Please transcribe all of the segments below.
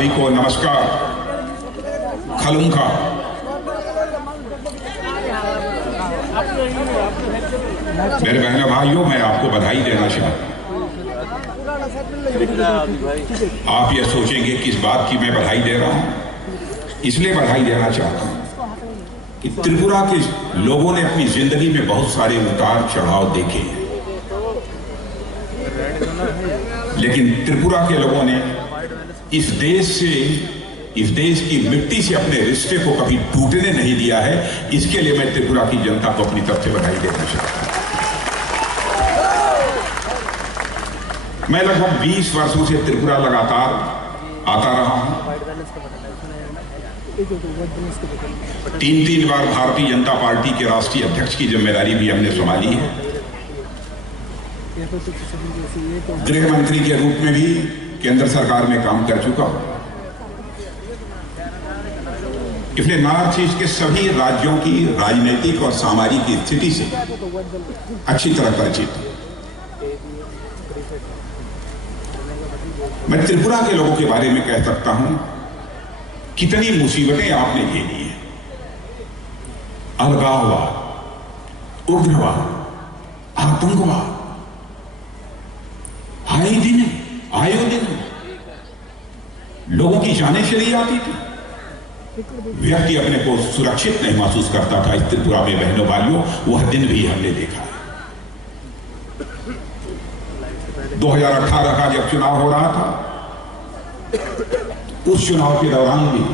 सभी को नमस्कार। खलुंखा मेरे बहनों भाइयों, मैं आपको बधाई देना चाहता हूं। आप ये सोचेंगे किस बात की मैं बधाई दे रहा हूं। इसलिए बधाई देना चाहता हूं कि त्रिपुरा के लोगों ने अपनी जिंदगी में बहुत सारे उतार चढ़ाव देखे हैं, लेकिन त्रिपुरा के लोगों ने इस देश की मिट्टी से अपने रिश्ते को कभी टूटने नहीं दिया है। इसके लिए मैं त्रिपुरा की जनता को अपनी तरफ से बधाई देना चाहता हूं। मैं लगभग 20 वर्षों से त्रिपुरा लगातार आता रहा हूं। 3 बार भारतीय जनता पार्टी के राष्ट्रीय अध्यक्ष की जिम्मेदारी भी हमने संभाली है। गृह मंत्री के रूप में भी केंद्र सरकार में काम कर चुका हूं। इसलिए नॉर्थ ईस्ट के सभी राज्यों की राजनीतिक और सामाजिक स्थिति से अच्छी तरह परिचित हूं। मैं त्रिपुरा के लोगों के बारे में कह सकता हूं, कितनी मुसीबतें आपने झेली हैं। अलगाववाद, उग्रवाद, आतंकवाद, आए दिन लोगों की जानें चली जाती थी। व्यक्ति अपने को सुरक्षित नहीं महसूस करता था। इस त्रिपुरा में बहनों भाइयों, वह दिन भी हमने देखा। 2018 का जब चुनाव हो रहा था, उस चुनाव के दौरान भी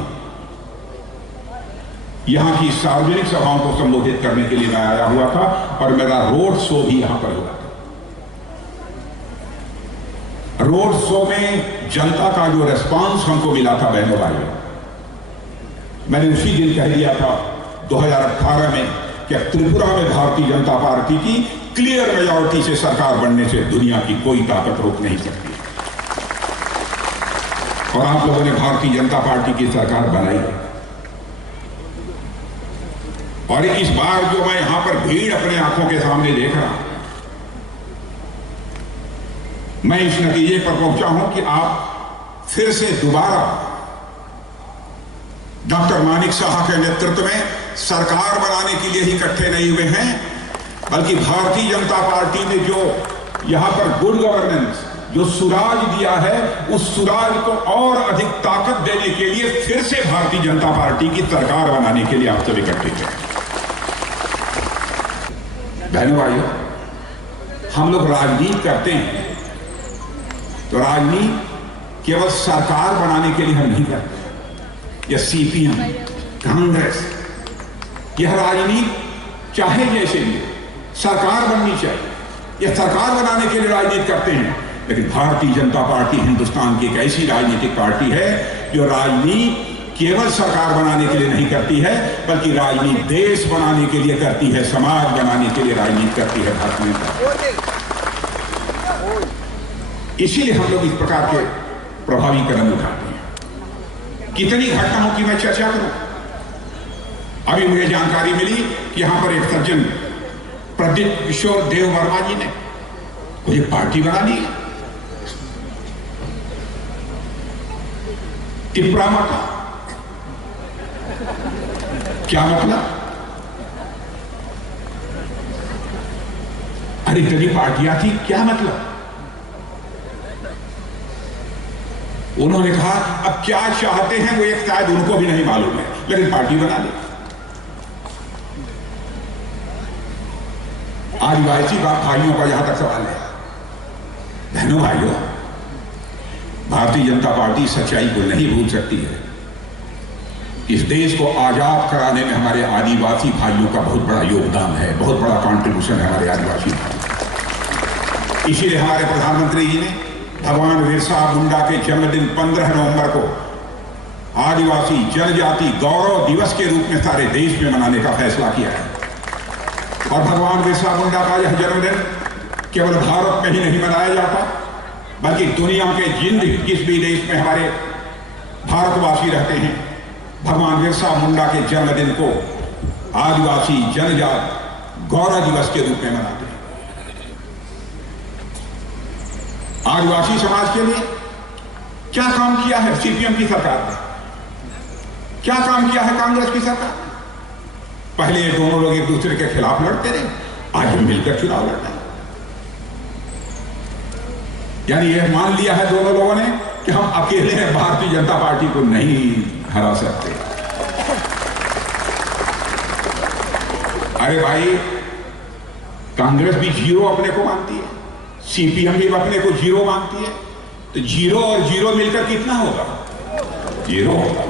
यहां की सार्वजनिक सभाओं को संबोधित करने के लिए मैं आया हुआ था और मेरा रोड शो भी यहां पर हुआ था। रोड शो में जनता का जो रेस्पॉन्स हमको मिला था बहनों भाइयों, मैंने उसी दिन कह दिया था 2018 में कि त्रिपुरा में भारतीय जनता पार्टी की क्लियर मेजॉरिटी से सरकार बनने से दुनिया की कोई ताकत रोक नहीं सकती। और आप लोगों ने भारतीय जनता पार्टी की सरकार बनाई। और इस बार जो मैं यहां पर भीड़ अपने आंखों के सामने देख रहा हूं, मैं इस नतीजे पर पहुंचा हूं कि आप फिर से दोबारा डॉक्टर मानिक साहा के नेतृत्व में सरकार बनाने के लिए ही इकट्ठे नहीं हुए हैं, बल्कि भारतीय जनता पार्टी ने जो यहां पर गुड गवर्नेंस, जो सुराज दिया है, उस सुराज को और अधिक ताकत देने के लिए फिर से भारतीय जनता पार्टी की सरकार बनाने के लिए आप सब इकट्ठे हैं। बहनों भाइयों, हम लोग राजनीति करते हैं तो राजनीति केवल सरकार बनाने के लिए हम नहीं करते। या सीपीएम, कांग्रेस, यह राजनीति चाहे जैसे भी सरकार बननी चाहिए, यह सरकार बनाने के लिए राजनीति करते हैं। लेकिन भारतीय जनता पार्टी हिंदुस्तान की एक ऐसी राजनीतिक पार्टी है जो राजनीति केवल सरकार बनाने के लिए नहीं करती है, बल्कि राजनीति देश बनाने के लिए करती है, समाज बनाने के लिए राजनीति करती है भारतीय जनता। इसीलिए हम लोग इस प्रकार के प्रभावी कदम उठाते हैं। कितनी घटनाओं की मैं चर्चा करूं। अभी मुझे जानकारी मिली कि यहां पर एक सज्जन प्रदीप किशोर देव वर्मा जी ने कोई पार्टी बना ली, टिपरा माता। क्या मतलब? अरे इतनी पार्टियां थी, क्या मतलब? उन्होंने कहा अब क्या चाहते हैं वो एक शायद उनको भी नहीं मालूम है, लेकिन पार्टी बना ली। आदिवासी भाइयों का जहां तक सवाल है, बहनों भाइयों, भारतीय जनता पार्टी सच्चाई को नहीं भूल सकती है। इस देश को आजाद कराने में हमारे आदिवासी भाइयों का बहुत बड़ा योगदान है, बहुत बड़ा कंट्रीब्यूशन है हमारे आदिवासी भाइयों। इसीलिए हमारे प्रधानमंत्री जी ने भगवान बिरसा मुंडा के जन्मदिन 15 नवंबर को आदिवासी जनजाति गौरव दिवस के रूप में सारे देश में मनाने का फैसला किया है। और भगवान बिरसा मुंडा का यह जन्मदिन केवल भारत में ही नहीं मनाया जाता, बल्कि दुनिया के जिस भी देश में हमारे भारतवासी रहते हैं, भगवान बिरसा मुंडा के जन्मदिन को आदिवासी जनजाति गौरव दिवस के रूप में मनाते हैं। आदिवासी समाज के लिए क्या काम किया है सीपीएम की सरकार ने? क्या काम किया है कांग्रेस की सरकार? पहले ये दोनों लोग एक दूसरे के खिलाफ लड़ते रहे, आज हम मिलकर चुनाव लड़ रहे हैं। यानी ये मान लिया है दोनों लोगों ने कि हम अकेले हैं, भारतीय जनता पार्टी को नहीं हरा सकते। अरे भाई, कांग्रेस भी जीरो अपने को मानती है, सीपीएम भी अपने को जीरो मानती है, तो जीरो और जीरो मिलकर कितना होगा? जीरो होगा।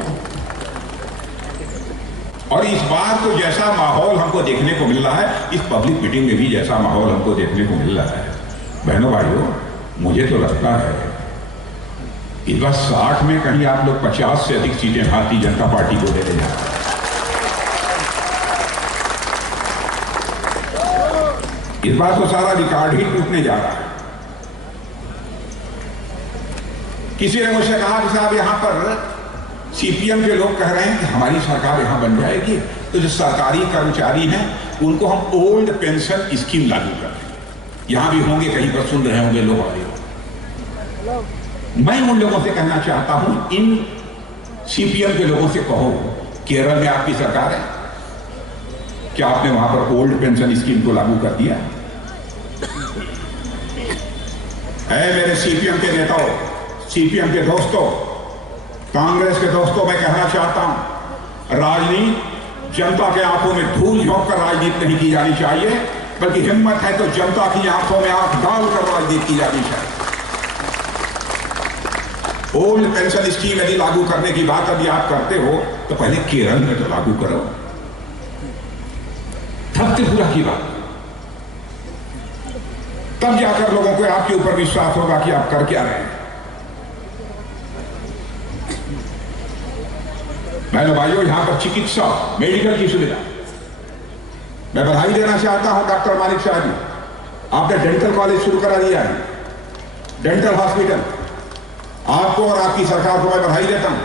और इस बार तो जैसा माहौल हमको देखने को मिल रहा है, इस पब्लिक मीटिंग में भी जैसा माहौल हमको देखने को मिल रहा है, बहनों भाइयों, मुझे तो लगता है इस बार 60 में कहीं आप लोग 50 से अधिक सीटें भारतीय जनता पार्टी को दे रहे हैं। इस बार तो सारा रिकॉर्ड ही टूटने जा रहा है। किसी ने मुझसे कहा कि साहब यहां पर सीपीएम के लोग कह रहे हैं कि हमारी सरकार यहां बन जाएगी तो जो सरकारी कर्मचारी हैं उनको हम ओल्ड पेंशन स्कीम लागू कर देंगे। यहां भी होंगे, कहीं पर सुन रहे होंगे लोग। मैं उन लोगों से कहना चाहता हूं, इन सीपीएम के लोगों से कहो, केरल में आपकी सरकार है, क्या आपने वहां पर ओल्ड पेंशन स्कीम को लागू कर दिया है? मेरे सीपीएम के नेताओं, सीपीएम के दोस्तों, कांग्रेस के दोस्तों, मैं कहना चाहता हूं, राजनीति जनता के आंखों में धूल झोंक कर राजनीति नहीं की जानी चाहिए, बल्कि हिम्मत है तो जनता की आंखों में आंख डालकर राजनीति की जानी चाहिए। ओल्ड पेंशन स्कीम यदि लागू करने की बात अभी आप करते हो तो पहले केरल में तो लागू करो, तब त्रिपुरा की बात, तब जाकर लोगों को आपके ऊपर विश्वास होगा कि आप कर क्या रहे हैं। बहनों भाइयों, यहां पर चिकित्सा, मेडिकल की सुविधा, मैं बधाई देना चाहता हूं डॉक्टर मानिक शाह जी, आपने डेंटल कॉलेज शुरू करा दिया है, डेंटल हॉस्पिटल। आपको और आपकी सरकार को मैं बधाई देता हूं।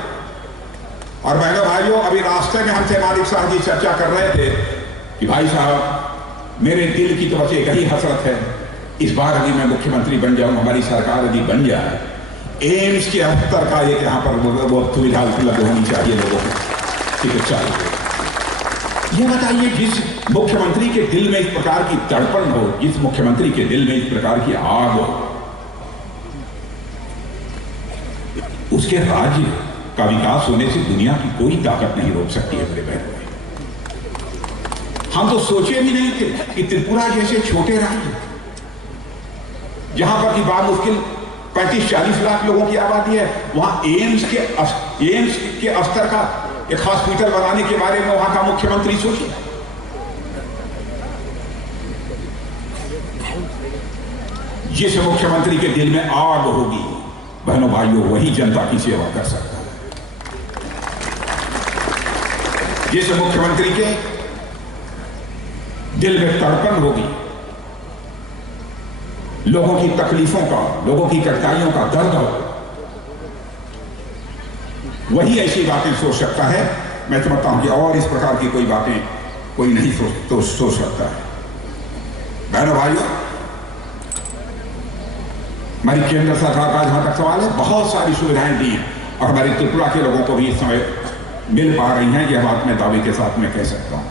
और बहनों भाइयों, अभी रास्ते में हमसे मानिक साहब जी चर्चा कर रहे थे कि भाई साहब, मेरे दिल की तो बस एक ही हसरत है, इस बार यदि मैं मुख्यमंत्री बन जाऊं, हमारी सरकार यदि बन जाए, एम्स के अस्तर का एक यहां पर वो सुविधा उपलब्ध होनी चाहिए लोगों को, चिकित्सा। ये बताइए, जिस मुख्यमंत्री के दिल में इस प्रकार की तड़पन हो, जिस मुख्यमंत्री के दिल में इस प्रकार की आग हो, उसके राज्य का विकास होने से दुनिया की कोई ताकत नहीं रोक सकती है। मेरे बहनों, हम तो सोचे भी नहीं थे कि त्रिपुरा जैसे छोटे राज्य, जहां पर की बामुश्किल 35-40 लाख लोगों की आबादी है, वहां एम्स के स्तर का एक हॉस्पिटल बनाने के बारे में वहां का मुख्यमंत्री सोचे। जिस मुख्यमंत्री के दिल में आग होगी, बहनों भाइयों, वही जनता की सेवा कर सकता है। जिस मुख्यमंत्री के दिल में तड़पन होगी, लोगों की तकलीफों का, लोगों की कठिनाइयों का दर्द होगा, वही ऐसी बातें सोच सकता है। मैं समझता हूं कि और इस प्रकार की कोई बातें कोई नहीं सोच सकता है। बहनों भाइयों, हमारी केंद्र सरकार का जहां तक सवाल है, बहुत सारी सुविधाएं दी हैं और हमारी त्रिपुरा के लोगों को भी इस समय मिल पा रही हैं, यह बात मैं दावे के साथ में कह सकता हूं।